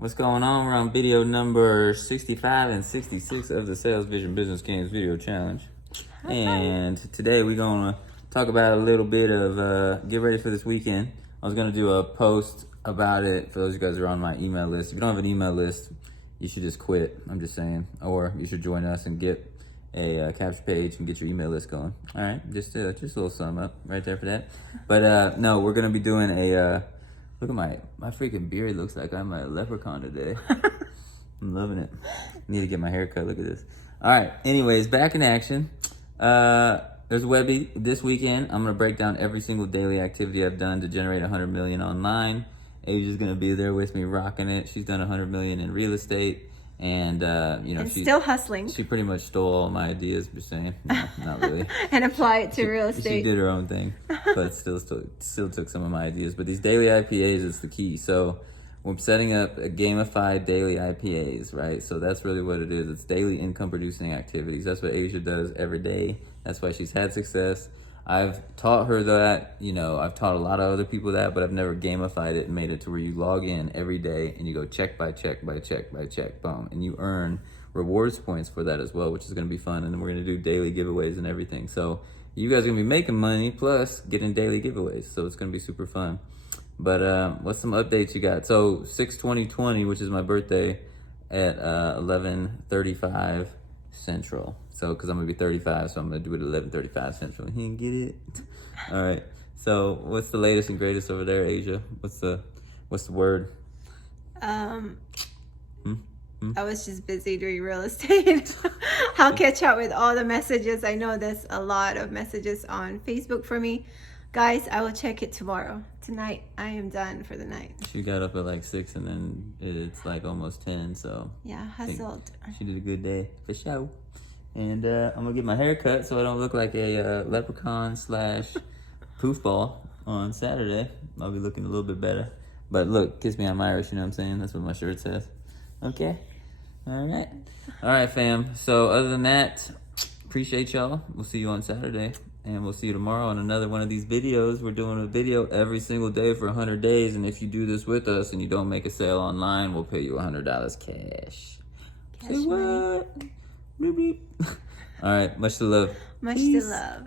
What's going on? We're on video number 65 and 66 of the SalesVision Business Games Video Challenge. And today we're going to talk about a little bit of get ready for this weekend. I was going to do a post about it for those of you guys who are on my email list. If you don't have an email list, you should just quit, I'm just saying. Or you should join us and get a capture page and get your email list going. All right, just a little sum up right there for that. But no, we're going to be doing a... Look at my freaking beard. Looks like I'm a leprechaun today. I'm loving it. Need to get my hair cut. Look at this. All right. Anyways, back in action. There's Webby this weekend. I'm going to break down every single daily activity I've done to generate 100 million online. Asia's going to be there with me rocking it. She's done 100 million in real estate. And, she's still hustling. She pretty much stole all my ideas, just saying. No, not really. And apply it to real estate. She did her own thing, but still took some of my ideas. But these daily IPAs is the key. So we're setting up a gamified daily IPAs, right? So that's really what it is. It's daily income producing activities. That's what Asia does every day. That's why she's had success. I've taught her that, I've taught a lot of other people that, but I've never gamified it and made it to where you log in every day and you go check by check by check by check, boom. And you earn rewards points for that as well, which is going to be fun. And then we're going to do daily giveaways and everything. So you guys are going to be making money plus getting daily giveaways. So it's going to be super fun. But what's some updates you got? So 6/20/20, which is my birthday, at 11:35 Central. So, because I'm going to be 35, so I'm going to do it at 11:35 Central. You get it? All right. So, what's the latest and greatest over there, Asia? What's the word? I was just busy doing real estate. I'll catch up with all the messages. I know there's a lot of messages on Facebook for me. Guys, I will check it tomorrow. Tonight, I am done for the night. She got up at like 6 and then it's like almost 10, so. Yeah, hustled. She did a good day, for sure. And I'm going to get my hair cut so I don't look like a leprechaun / poofball on Saturday. I'll be looking a little bit better. But look, kiss me, I'm Irish, you know what I'm saying? That's what my shirt says. Okay? All right, fam. So other than that, appreciate y'all. We'll see you on Saturday. And we'll see you tomorrow on another one of these videos. We're doing a video every single day for 100 days. And if you do this with us and you don't make a sale online, we'll pay you $100 cash. Say what? Beep, beep. All right, much to love. Much to love.